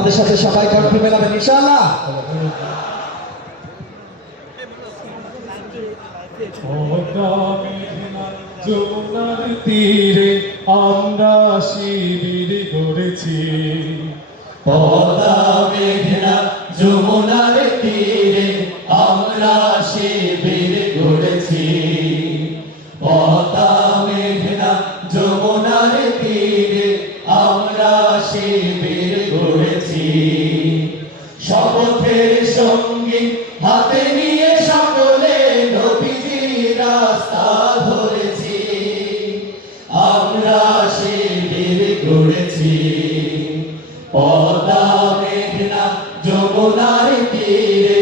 আমাদের সাথে সবাই কণ্ঠ মেলাবেন ইনশাআল্লাহ। যমুনার তীরে আমরা শিবির গড়েছি, পদ্মা মেঘনা যমুনার তীরে আমরা শিবির গড়েছি, পদ্মা মেঘনা যমুনার তীরে আমরা শিবির গড়েছি। শপথের সঙ্গী হাতে নিয়ে সকলে নবীজির রাস্তা ধরেছি, আমরা শিবির গড়েছি। পদ্মা মেঘনা যমুনার তীরে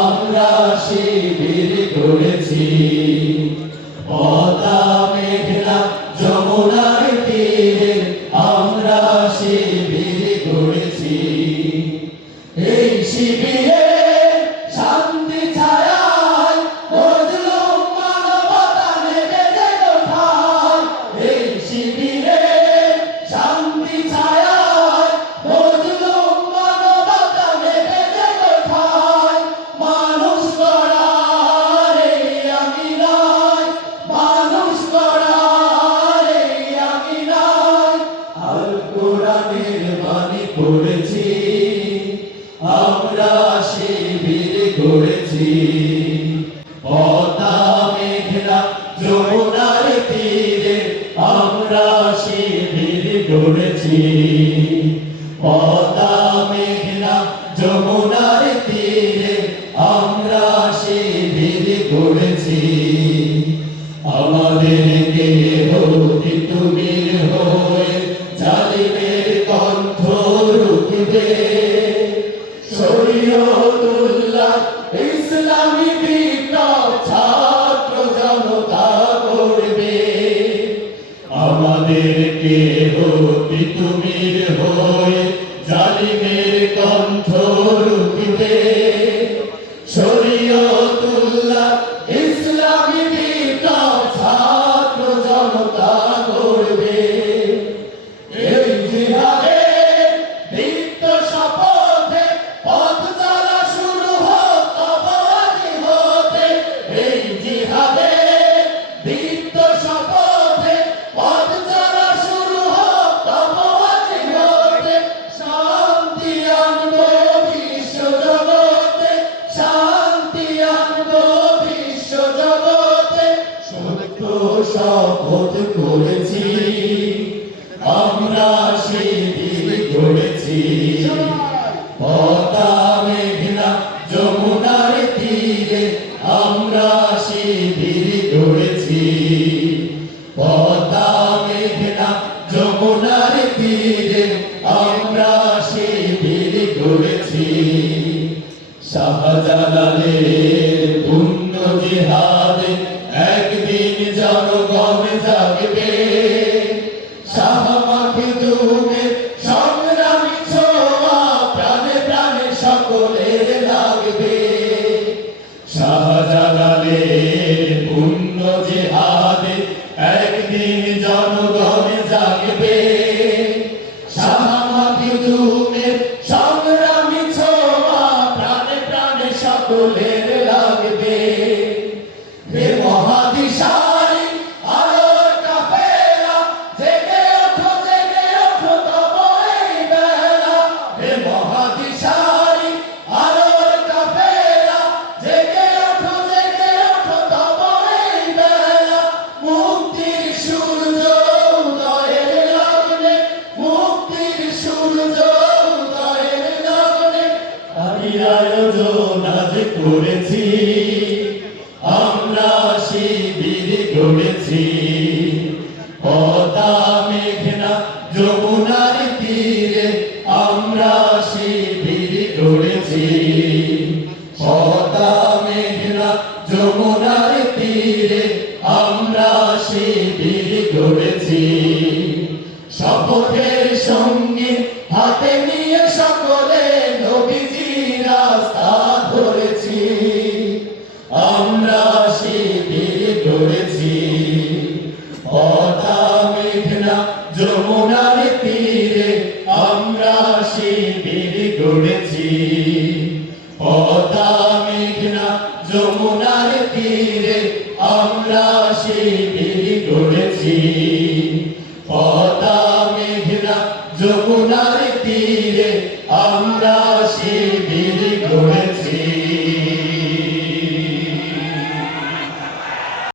আমরা শিবির গড়েছি, পদ্মা মেঘনা যমুনার তীরে আমরা শিবির গড়েছি। এই শিবিরে শান্তি ছায়ায় মজলুম মানবতা নেমে যেন ঠায়, এই শিবিরে শান্তি ছায়ায় মজলুম মানবতা নেমে যেন ঠায়। মানুষ গড়ার এই আমিনায়, মানুষ গড়ার এই আমিনায় আল কোরআনের বাণী পড়েছি, আমরা শিবির গড়েছি। পদ্মা মেঘনা যমুনার তীরে আমরা শিবির গড়েছি, পদ্মা মেঘনা যমুনার তীরে আমরা শিবির গড়েছি। আমাদের দেহ তিতুমির হয়ে জালিমের কণ্ঠ রুখবে, শরীয়তুল্লাহ ইসলামী বিপ্লব ছাত্র জনতা করবে। আমাদের দেহ তিতুমির হয়ে জালিমের কণ্ঠ রুখবে, শরীয়তুল্লাহ ইসলামী বিপ্লব ছাত্র জনতা করবে। এই জিহাদের দীপ্ত শপথে পথ চলা শুরু হোক তব আজি হতে, এই জিহাদের দীপ্ত শপথে পথ চলা শুরু হোক তব আজি হতে। শান্তি আনবো বিশ্ব জগতে, শান্তি আনবো বিশ্ব জগতে। সত্য শপথ করেছি, আমরা শিবির গড়েছি। পদ্মা মেঘনা যমুনার তীরে আমরা শিবির গড়েছি, পদ্মা মেঘনা যমুনার তীরে আমরা শিবির গড়েছি। শাহজালালের পুণ্য জিহাদে একদিন জনগণ জাগবে, শাহ মাখদুমের সংগ্রামী ছোঁয়া প্রাণে প্রাণে সকলের লাগবে। শাহজালালের পুণ্য জিহাদে একদিন জনগণ জাগবে, শাহ মাখদুমের সংগ্রামী ছোঁয়া প্রাণে প্রাণে সকলের লাগবে। হে মহাদিশারি আলোর কাফেলা, জেগে ওঠো তব এই বেলা। হে মহাদিশারি আলোর কাফেলা, জেগে ওঠো তব এই বেলা। মুক্তির সূর্য উদয়ের লগ্নে, মুক্তির সূর্য উদয়ের লগ্নে তারই আয়োজন আজ করেছি, আমরা শিবির গড়েছি। পদ্মা মেঘনা যমুনার তীরে আমরা শিবির গড়েছি, পদ্মা মেঘনা যমুনার তীরে আমরা শিবির গড়েছি। শপথের সঙ্গে হাতে নিয়ে সকলে নবীজির রাস্তা ধরেছি, আমরা শিবির গড়েছি। পদ্মা মেঘনা যমুনার তীরে আমরা শিবির গড়েছি পদ্মা মেঘনা যমুনার তীরে আমরা শিবির গড়েছি পদ্মা মেঘনা যমুনার তীরে আমরা শিবির গড়েছি